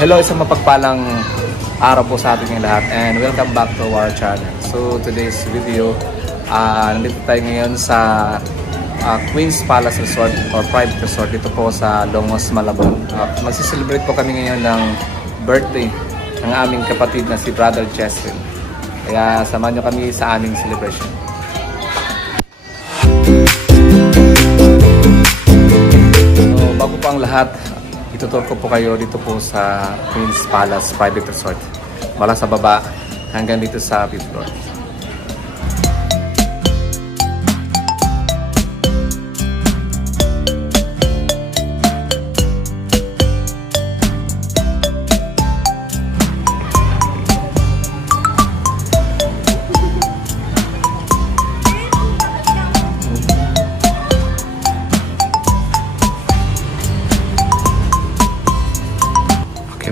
Hello, isang mapagpalang araw po sa ating lahat and welcome back to our channel. So today's video, nandito tayo ngayon sa Queen's Palace Resort or Private Resort dito po sa Longos, Malabon. Magsiselebrate po kami ngayon ng birthday ng aming kapatid na si Brother Cheslin. Kaya samahan nyo kami sa aming celebration. So bago po ang lahat, itutur ko po kayo dito po sa Queen's Palace Private Resort. Mula sa baba hanggang dito sa 5th floor.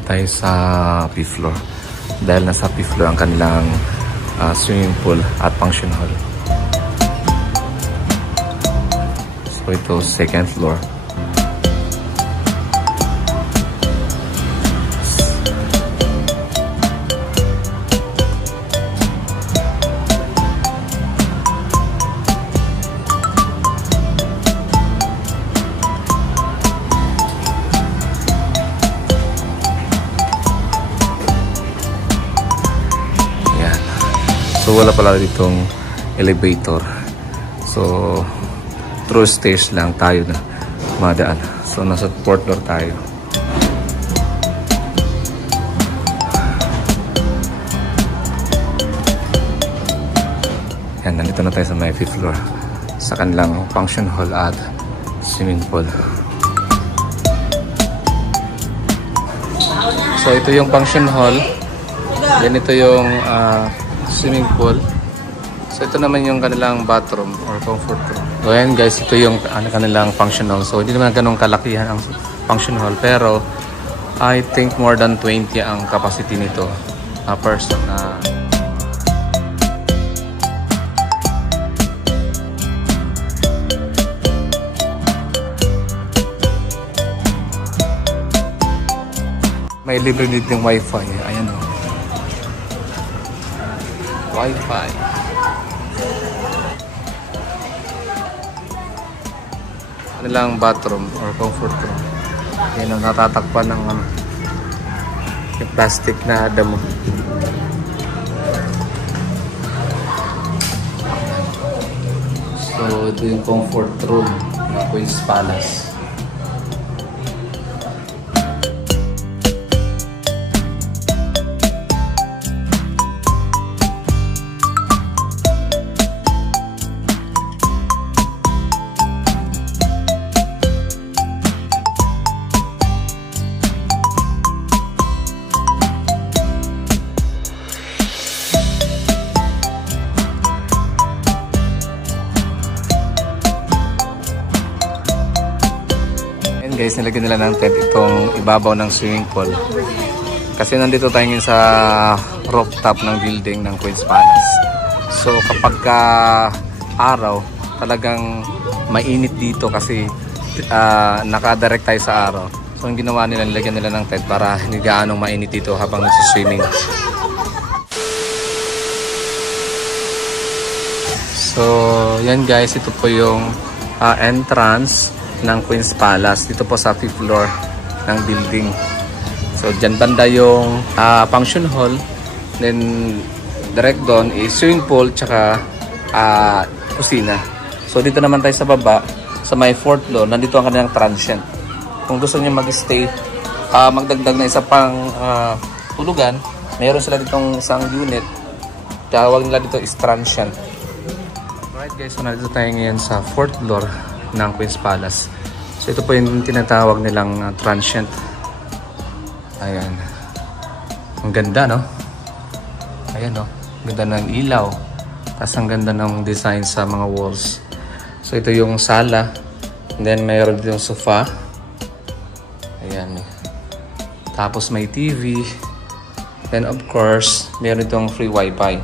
Tayo sa 5th floor dahil nasa 5th floor ang kanilang swimming pool at function hall. So ito 2nd floor. So wala pala ditong elevator. So through stairs lang tayo na madaan. So nasa 4th floor tayo. Yan, nandito na tayo sa may 5th floor. Sa kanilang function hall at swimming pool. So ito yung function hall. Then ito yung swimming pool. So ito naman yung kanilang bathroom or comfort room. So ayan guys, ito yung kanilang function hall. So hindi naman ganun kalakihan ang function hall, pero I think more than 20 ang capacity nito na person na may libre dito yung wifi. Ayan o. Wi-Fi. Ano lang bathroom or comfort room. Yan ang natatakpan ng yung plastic na damo. So ito yung comfort room ng Queen's Palace. Guys, nilagyan nila ng tent itong ibabaw ng swimming pool. Kasi nandito tayo ngayon sa rooftop ng building ng Queen's Palace. So kapag araw, talagang mainit dito kasi nakadirect tayo sa araw. So ang ginawa nila, nilagyan nila ng tent para hindi gaanong mainit dito habang nagsiswimming. So yan guys, ito po yung entrance ng Queen's Palace dito po sa 5th floor ng building. So dyan banda yung function hall, then direct doon is swimming pool tsaka kusina. So dito naman tayo sa baba sa may 4th floor, nandito ang kanilang transient. Kung gusto niyo mag-stay, magdagdag na isa pang tulugan, mayroon sila ditong isang unit, tawag nila dito is transient. Alright guys, so nandito tayo ngayon sa 4th floor ng Queen's Palace. So ito po yung tinatawag nilang transient. Ayan. Ang ganda, no? Ayan, no? Ganda ng ilaw. Tapos ang ganda ng design sa mga walls. So ito yung sala. And then mayroon dito yung sofa. Ayan. Tapos may TV. Then of course, mayroon itong free wifi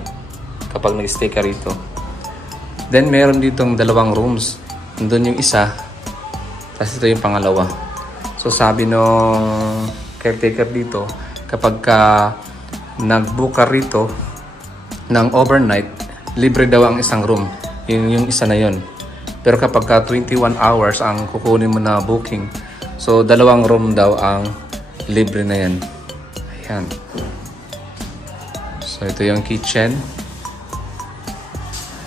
kapag nag-stay ka rito. Then mayroon ditong dalawang rooms. Nandun yung isa, tapos ito yung pangalawa. So sabi nung caretaker dito, kapag nag-book ka rito ng overnight, libre daw ang isang room. Yung isa na yun. Pero kapag 21 hours ang kukunin mo na booking, so 2 room daw ang libre na yan. Ayan. So ito yung kitchen.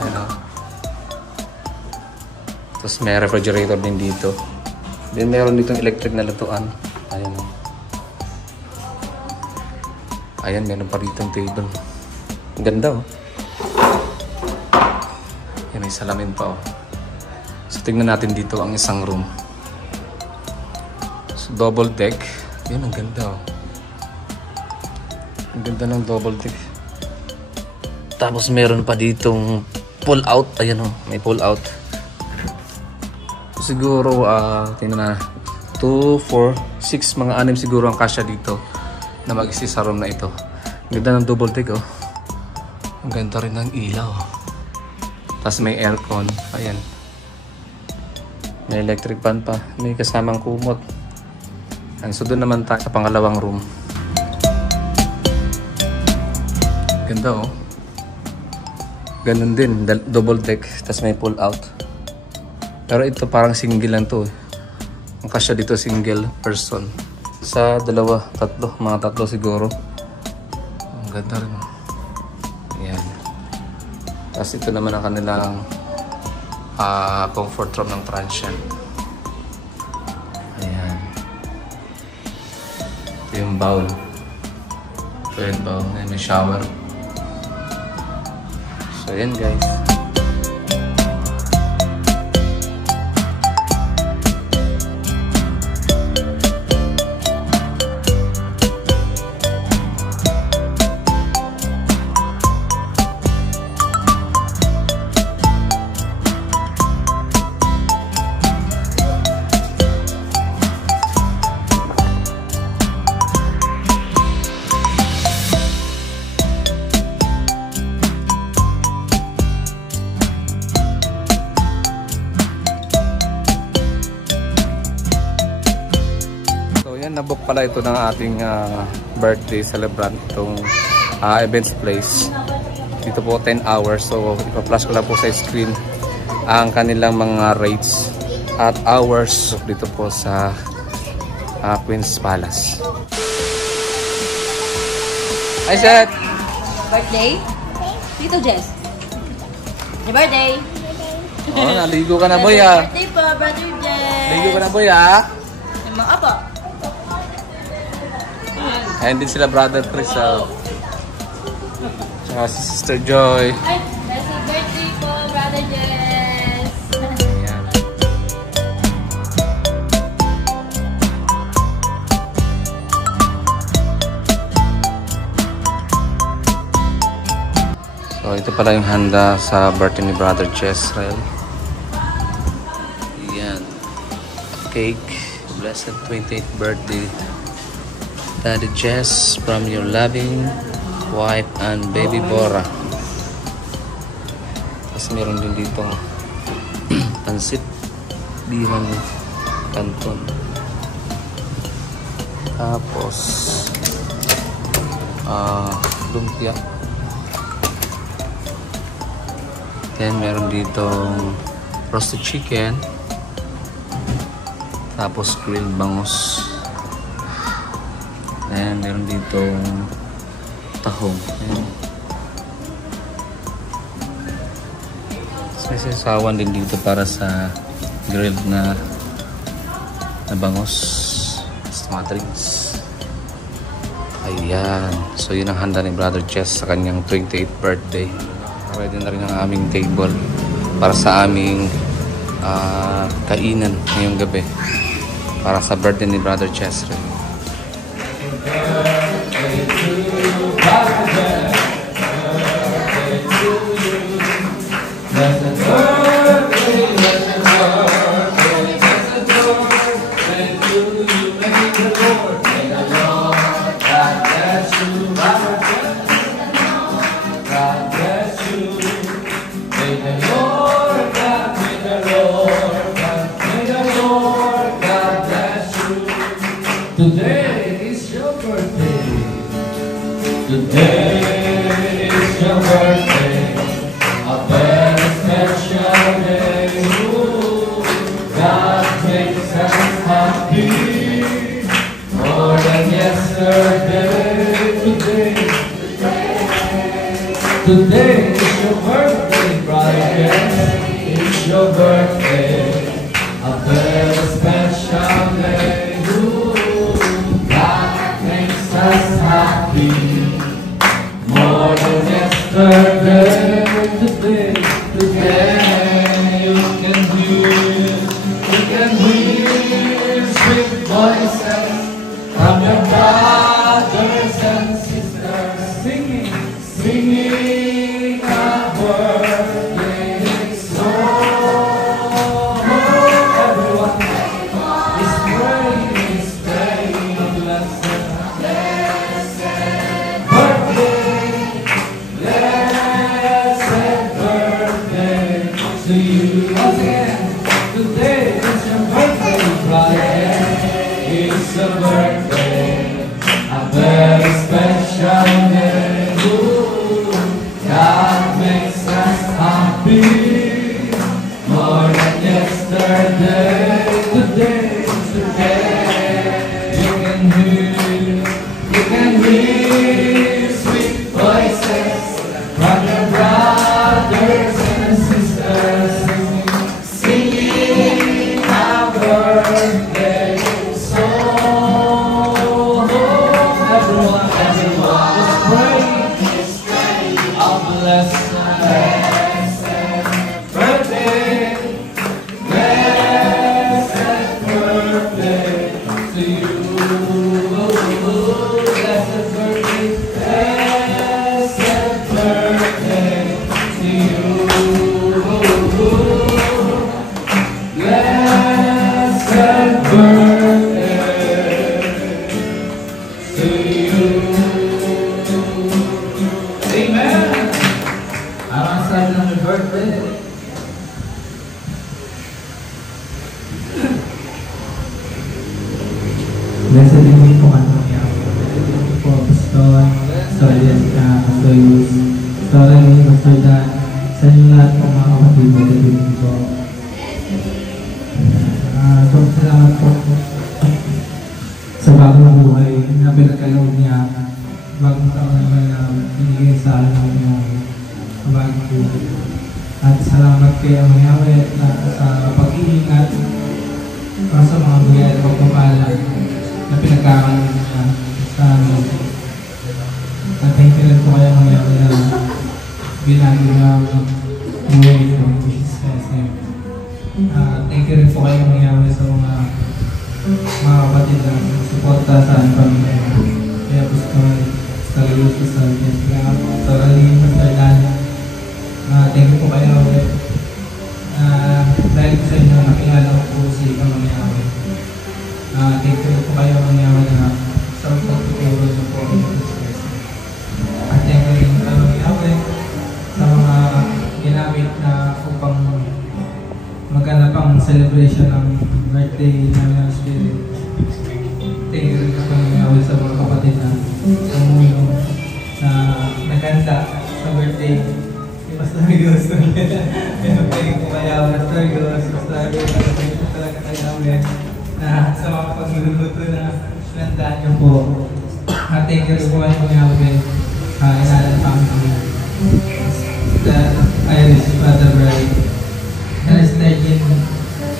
Ano? Tapos may refrigerator din dito. Then meron ditong electric na lutuan. Ayan. Ayan, meron pa ditong table. Ang ganda oh. Ayan, may salamin pa oh. So tingnan natin dito ang isang room. So double deck. Ayan, ang ganda oh. Ang ganda ng double deck. Tapos meron pa ditong pull out. Ayan oh, may pull out. Siguro, tingnan na, 2, 4, 6, mga 6 siguro ang kasya dito na mag-isi sa room na ito. Ang ganda ng double deck oh. Ang ganda rin ng ilaw. Tapos may aircon. Ayan. May electric fan pa. May kasamang kumot. And so doon naman tayo sa pangalawang room. Ganda oh. Ganun din, double deck, tapos may pull out. Pero ito parang single lang to eh. Ang kasya dito single person. Sa 2, 3, mga 3 siguro. Ang ganda rin. Ayan. Tapos ito naman ang kanilang comfort room ng transient. Ayan. Ito yung bowl. Ito yung bowl. May shower. So ayan guys. Nabook pala ito ng ating birthday celebrant, itong events place. Dito po 10 hours, so ipa-flash ko lang po sa screen ang kanilang mga rates at hours dito po sa Queen's Palace. Hi Seth! Birthday? Tito Jess. Happy birthday! Oh, naligo ka na boy ah! Birthday po, Brother Jess! Naligo ka na boy ah! Mga apo. Ayan din sila Brother Chris tsaka si Sister Joy. Ay, happy birthday po, Brother Jess! Ayan. So ito pala yung handa sa birthday ni Brother Jezreel. Ayan. A cake. Blessed 28th birthday, Daddy Jess, from your loving wife and baby Bora. Tapos meron din dito pansit, bihon canton. Tapos lumpia. Then meron dito roasted chicken. Tapos grilled bangus. Ayan, meron dito tahong. Ayan. May sasawan din dito para sa grilled na bangus. Sa mga drinks. Ayan. So yun ang handa ni Brother Jess sa kanyang 28th birthday. Ready na rin ang aming table para sa aming kainan ngayong gabi. Para sa birthday ni Brother Jezreel. Today is Today is your birthday, a very special day. Ooh, God makes us happy more than yesterday. Today is your birthday, brother. It's your birthday, a very special day. Ooh, God makes us happy more than yesterday. Today you can hear sweet voices from your brothers and sisters singing a birthday song. Everyone is praying a blessed to you. Once again, today is your birthday, brother. It's a birthday, a very special day. Ooh, God makes us happy more than yesterday. Today, you can hear sweet voices from your brothers and sisters singing a birthday song. Everyone is praying a blessed birthday, blessed birthday to you. Blessed birthday, blessed birthday to you. Blessed birthday to you. Amen. I want to say happy birthday. Blessed be you po ano niya. Po Pastor, Pastor Jessica, Pastor Yus, Pastor Remy, Pastor Dan, sa inyo lahat po mga kapatid mo dito po. Salamat po sa bagong buhay na pinagkaloob niya. Bagong taon naman na binigay sa akin niya sa bagong buhay. At salamat kay Amayawe na sa pag-iingat para sa mga bugay at pagpapala na pinagkakaroon niya sa amin. At thank you rin po kaya Amayawe na binago na buhay ko in Jesus Christ's name. Thank you rin po kayo Amayawe sa mga kapatid na suporta sa aking pamilya. Kaya Pastor Carlos, Pastor Jessica, Pastor Aline, Pastor Dan. Thank you po kayo ulit. Dahil sa inyo nakilala ko po si Amayawe. Thank you po kayo Amayawe na sa pagtuturo niyo po. At thank you rin Amayawe sa mga ginamit na upang maghanap ang celebration ng birthday namin ng Spirit. Thank you rin Amayawe sa mga kapatid na tumulong na naganda sa birthday. Pastor Ghost. Thank po kaya Pastor Ghost, Pastor Ghost, thank po talaga kaya na sa mga pagluluto na nandaan niyo po. Thank you po kayo Amayawe. Inalan family. The Irish Brother Bright. Ernest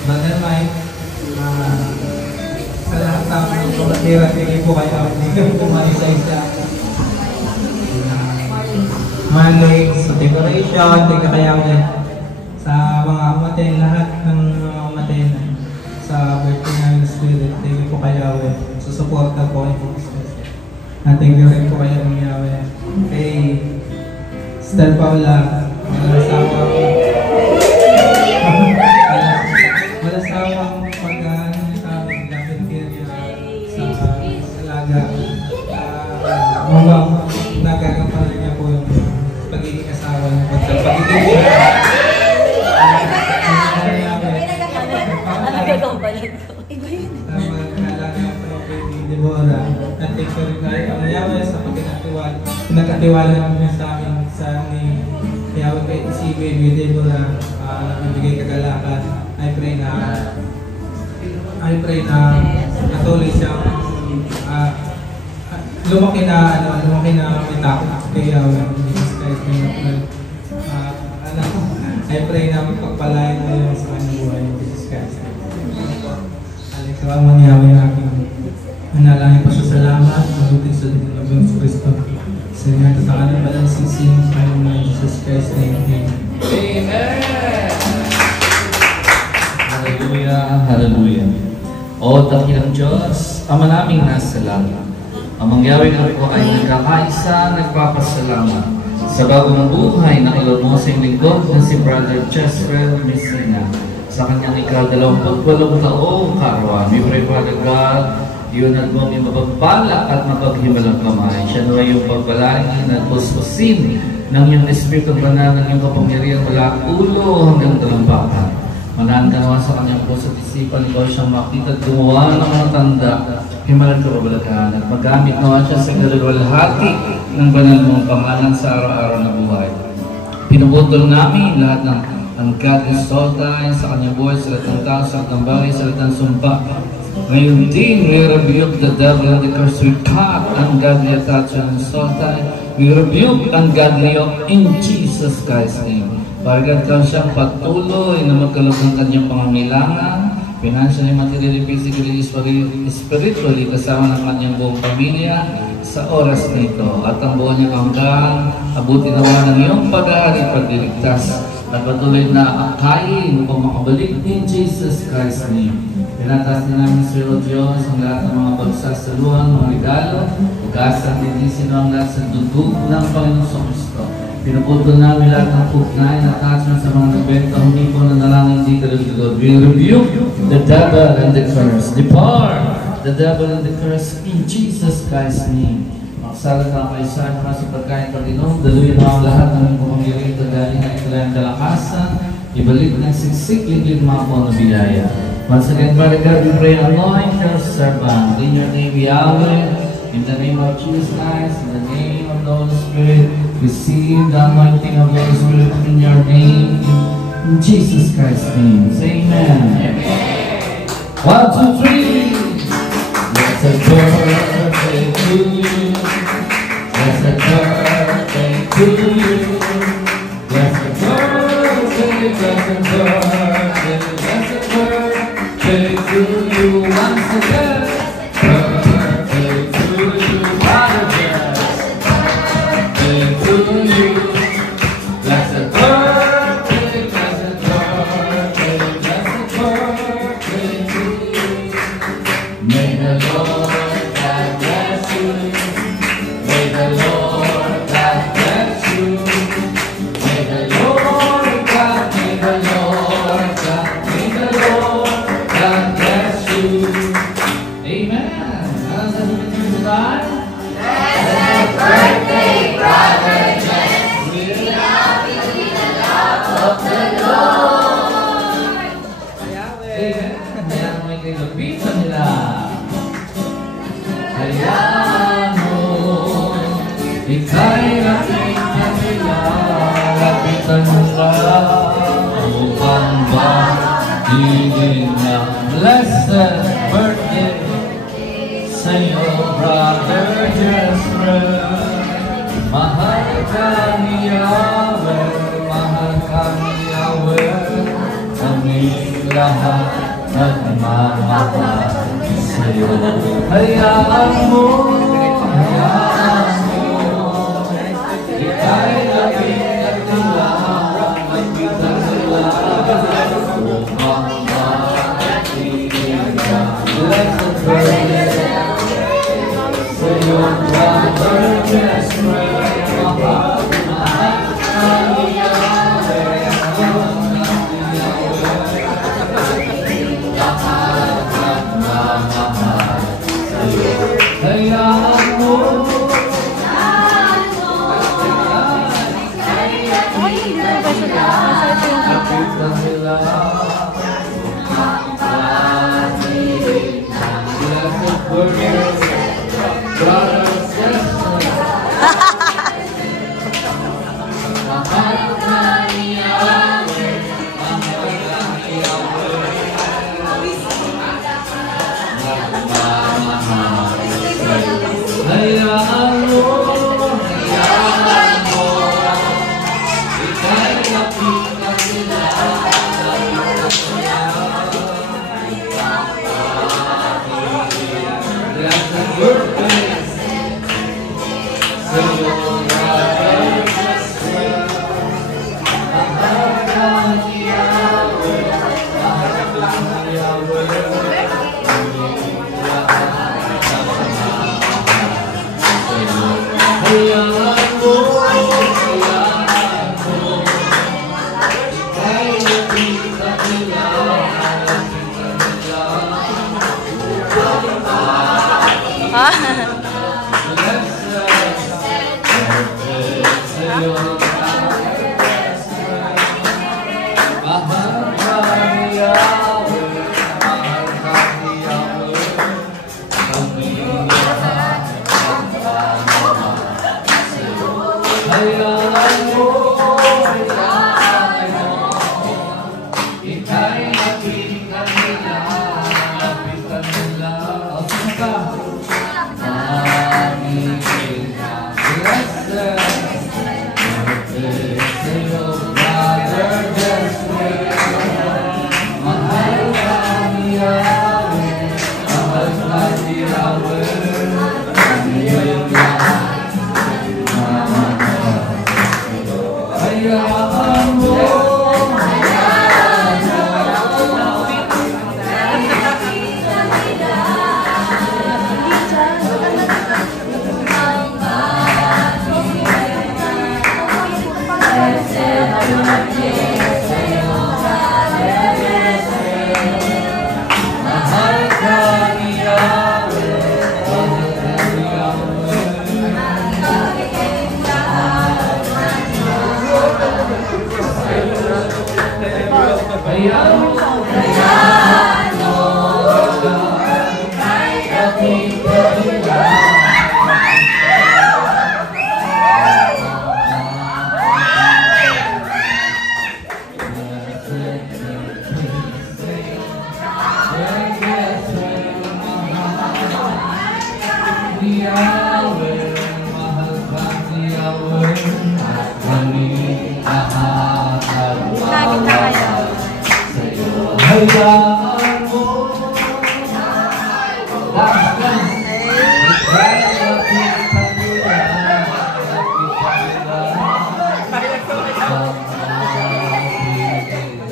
Brother Mike. Sa lahat ng kapatira, thank you po kayo. Thank you po mga isa-isa. Malig sa decoration, thank you kaya sa mga umaten, lahat ng mga umaten sa birthday namin ng Spirit, thank you po kaya sa suporta po kayo. At thank you rin po kaya kay Star Paula, malasawang pag-aanin sa amin, lapit kayo sa alaga. Mawang nagagampalan niya po yung pagiging asawa niya. Pagiging siya. Nagagampalan ko. Iba yun. Tama, kalaga po kay Deborah. At thank you rin ang Yahweh sa pinagkatiwala namin sa amin sa ni Yahweh kay isipin, hindi mo na ibigay kagalakan. I pray na patuloy siyang lumaki na may takot kay Yahweh. I pray na magpagpalain na yun sa kanyang buhay ng Jesus Christ. Alikaw mo niya ang aking manalangin pa sa salamat, mabuting sa Diyos ng Kristo. Sa inyo tatakalan pa lang sising sa kanyang Jesus Christ. Amen. Hallelujah, hallelujah. O dakilang Diyos, Ama naming nasa langit, ang mangyari na po ay nagkakaisa, nagpapasalamat sa bago ng buhay na kalor mo sa lingkod na si Brother Jezreel Messina sa kanyang ika-28 taong kaarawan. We pray, Father God, yun at mong mapagpala at mapaghimalang kamay. Siya na yung pagpalain at puspusin ng iyong Espiritu Banal ng iyong kapangyarihan mula ulo hanggang dalampakan. Manahan ka naman sa kanyang puso at isipan, ikaw siyang makita at gumawa ng mga tanda, himalang kababalagan, at magamit naman siya sa kalulwalhati ng banal mong pangalan sa araw-araw na buhay. Pinuputol namin lahat ng ungodly soul-time sa kanyang buhay, sa lahat ng tao, sa lahat ng bagay, sa lahat ng sumpa. Ngayon din, we rebuke the devil and the curse. We cut ungodly attachment and soul-time. We rebuke ungodly in Jesus Christ's name. Pagkat kang siyang patuloy na magkalog ng kanyang pangangailangan, financially, materially, physically, spiritually, kasama ng kanyang buong pamilya sa oras nito. At ang buong niyang hanggang abuti naman ng iyong pag-aari, pagliligtas at patuloy na akayin upang makabalik in Jesus Christ's name. Pinatas na namin sa iyo, Diyos, ang lahat ng mga pagsasaluhan, mga regalo, ugasan, linisin ang lahat sa dugo ng Panginoon sa Kristo. Pinuputol namin lahat ng pugnayan at attachment sa mga nagbenta, hindi po na nalangin di kalugod. We rebuke the devil and the curse. Depart the devil and the curse in Jesus Christ's name. Magsalat na kayo sa mga sa pagkain Panginoon, daluyan na ang lahat ng pumanggiling kagaling at italayang kalakasan, ibalik ng siksik-liglig mga po na biyaya. Once again, Father God, we pray, anoint your servant. In your name, Yahweh. In the name of Jesus Christ, in the name of the Holy Spirit, receive the anointing of the Holy Spirit in your name, in Jesus Christ's name. Say amen. Amen. 1, 2, 3. Blessed birthday to you. Blessed birthday to you. Blessed birthday, blessed birthday, blessed birthday to you once again. Blessed birthday, say your brother Jezreel. Mahal ka ni Yahweh, mahal ka ni Yahweh. Kami lahat nagmamahal sa'yo. Hayaan mo, ika'y labing nagtilang, nagbitan sila. Blessed birthday, say your brother Jezreel. Mahal ka ni Yahweh, mahal ka ni Yahweh. Lahat nagmamahal sa'yo. Hayaan mo, napitan sila. Blessed birthday, brother.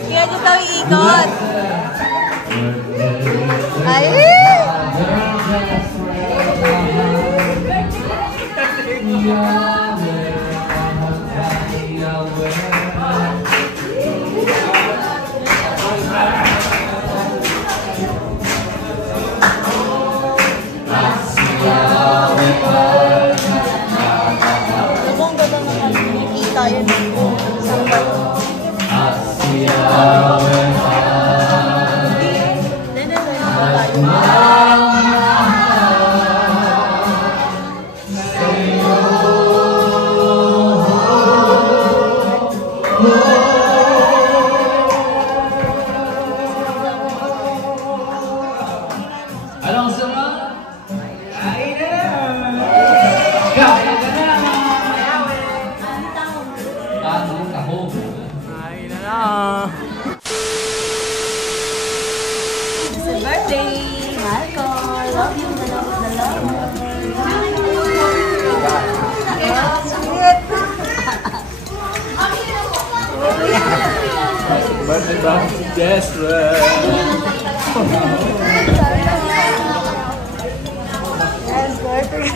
Kaya gusto ikot. Ay! Gabong-gabong naman nakita yun. Anong sama? Kain na! Kain na! Anong taho? Kain na na. It's a birthday! Marco! Love you! Sweet! Birthday ba? Yes, Yes, birthday!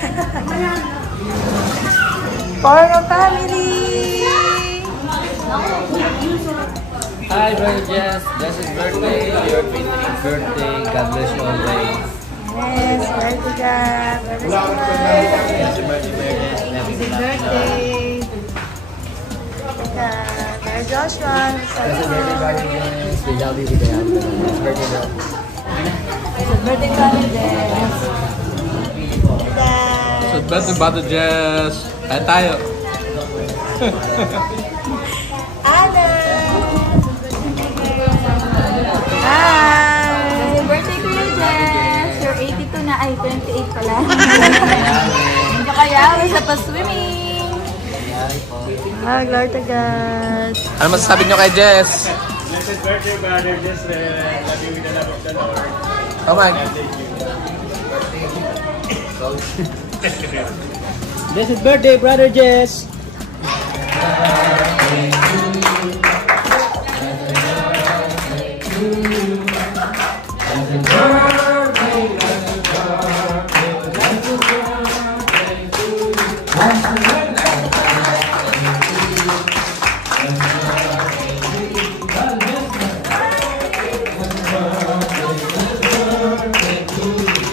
For the family! Hi, Brother Jess. Blessed birthday. Your 15th birthday. God bless you always. Yes, birthday God! Happy birthday! Kaya Joshua, it's We love you today. Birthday girl. birthday Brother Jess. So Blessed Brother Jess. Kaya tayo. Ana! Hi! Birthday ko yun, Jess. You're 82 na. Ay, 28 pala. Hindi kaya. Sa pa-swimming. Glory to God. Ano masasabi nyo kay Jess? Blessed birthday, Brother Jess. Love you with the love of the Lord. Oh my. Blessed birthday, Brother Jess.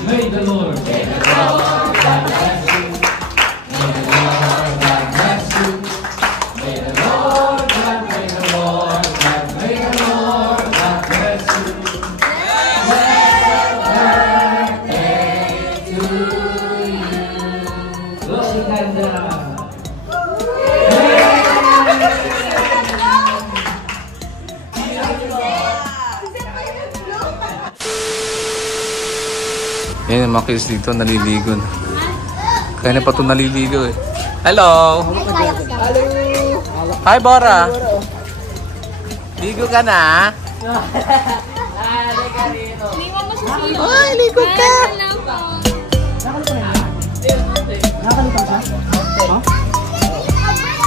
May the Lord. Yan yung mga kids dito, naliligo na. Kaya na pa ito naliligo eh. Hello! Hi, Bora! Ligo ka na? Ay, ligo ka!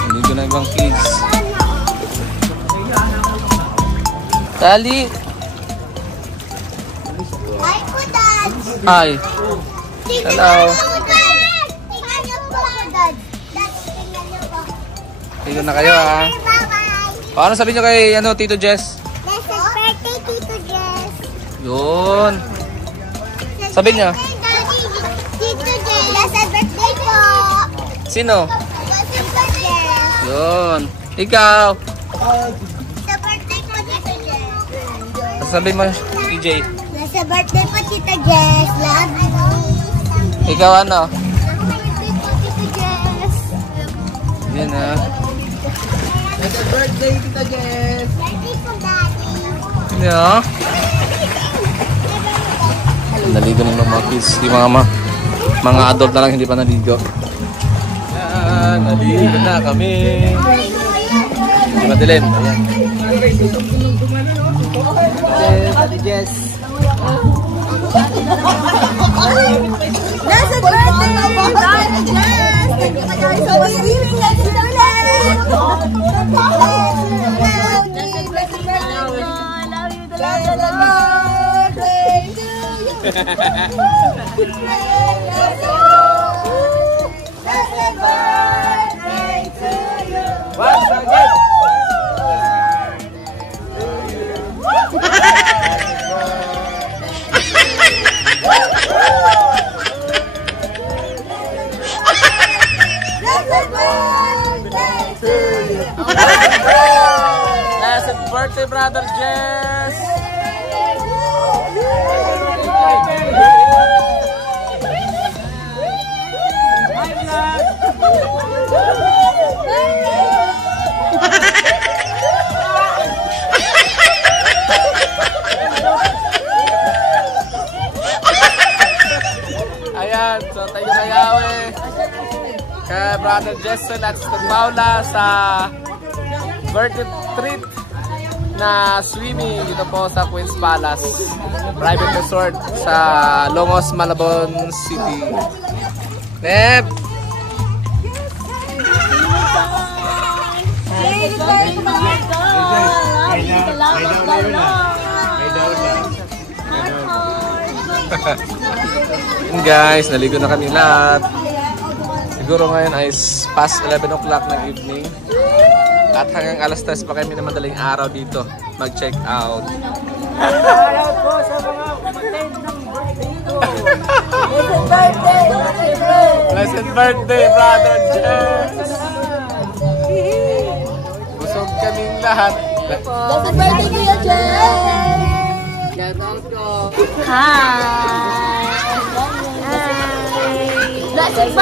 Naligo na ibang kids. Dali! Hi! Hello! Tingnan niyo po, Dad. Dad, tingnan niyo po. Ligo na kayo ha. Bye-bye. O, ano sabihin nyo kay Tito Jess? Blessed birthday, Tito Jess. Yun! Sabihin niyo. Tito Jess. Blessed birthday po. Sino? Blessed birthday. Yun! Ikaw! Sa birthday po, Tito Jess. Sabihin mo, TJ. Blessed birthday po, Tito Jess. Love you. Ikaw ano? Birthday po, Tito Jess. Yan ha. Birthday po, Daddy. Yan. Naligo na mga kids. Di mga adult na lang hindi pa naligo. Yan, naligo na kami. Di madilim. Ayan. Jess. Blessed birthday, Daddy Jess. Thank you so much for giving us the Blessed birthday, Brother Jess! Ayan, so tayo na Yahweh kay Brother Jessel at Sister Paula sa birthday treat na swimming dito po sa Queen's Palace Private Resort sa Longos, Malabon City. Nep! Guys, naligo na kami lahat. Siguro ngayon ay past 11 o'clock ng evening. At hanggang alas 3 pa kami na madaling araw dito mag-check out. Shoutout po sa mga kumaten ng birthday ko. Blessed birthday, Brother Jess! Busog kaming lahat. Blessed birthday, Kuya Jess! Shoutout ko. Hi! Blessed Blessed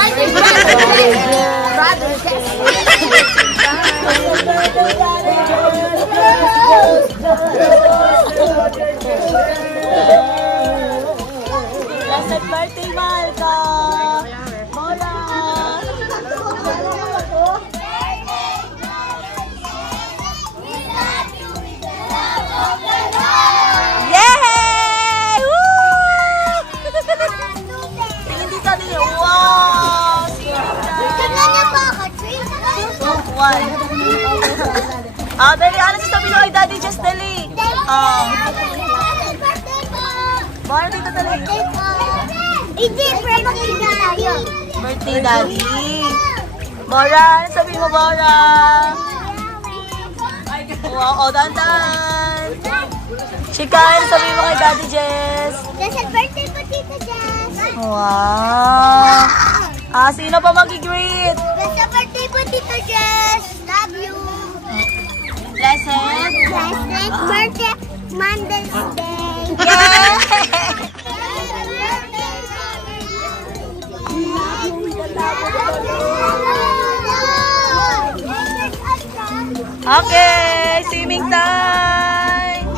birthday, mahal ka! Mola! Yay! Woo! Tingin dito niyo. Wow! One. Dali, ano sasabihin mo kay Daddy Just dali? Bakit dito dali? Birthday, Daddy. Bora, ano sabihin mo, Bora? Wow, dandan. Chika, ano sabihin mo kay Daddy Jess? Blessed birthday po, Tita Jess. Wow. Sino pa mag-greet? Blessed birthday po, Tita Jess. Love you. Blessed. Blessed birthday, Mother's Day. Okay, swimming time.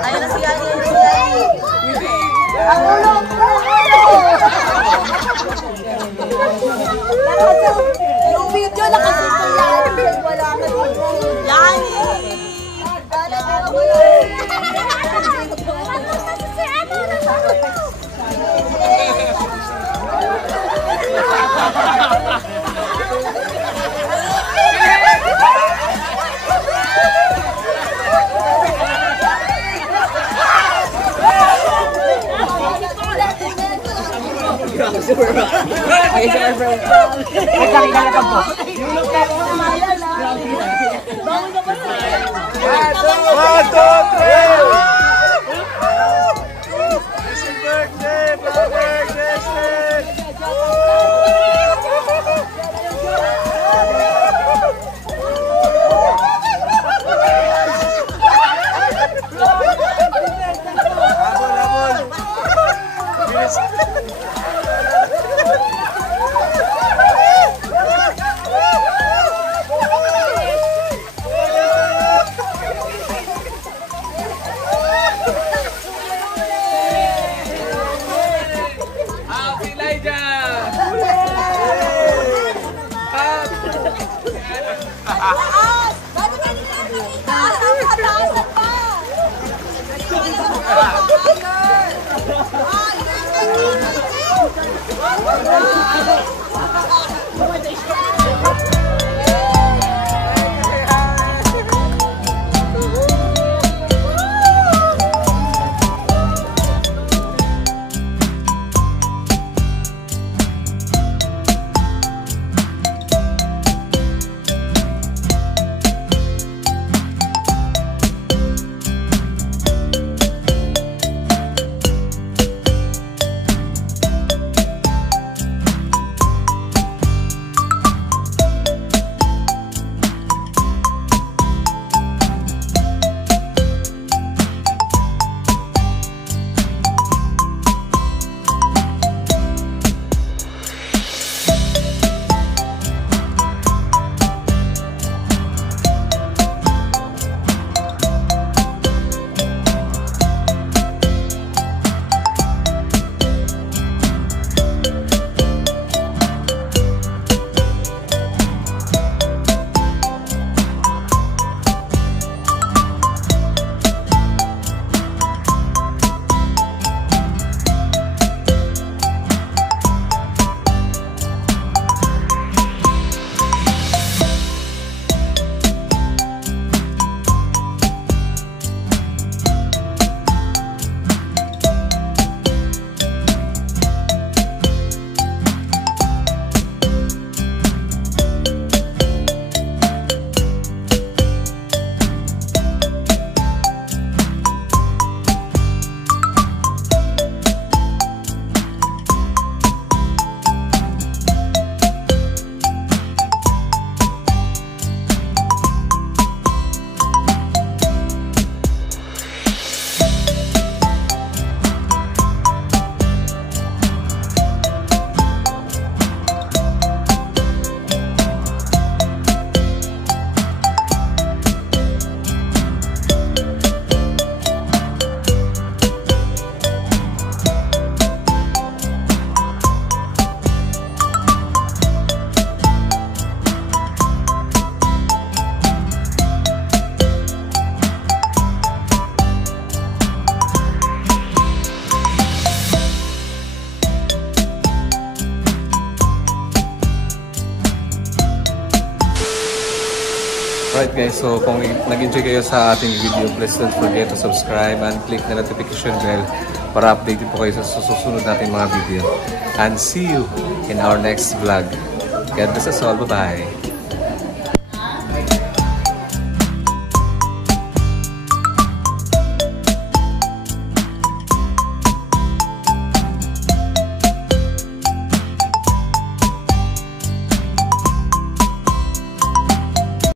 Ayun na si Yani. Yung video nakasito yan. Wala ka dito. Yani. guys, so kung nag-enjoy kayo sa ating video, please don't forget to subscribe and click the notification bell para updated po kayo sa susunod nating mga video. And see you in our next vlog. God bless us all. Bye-bye.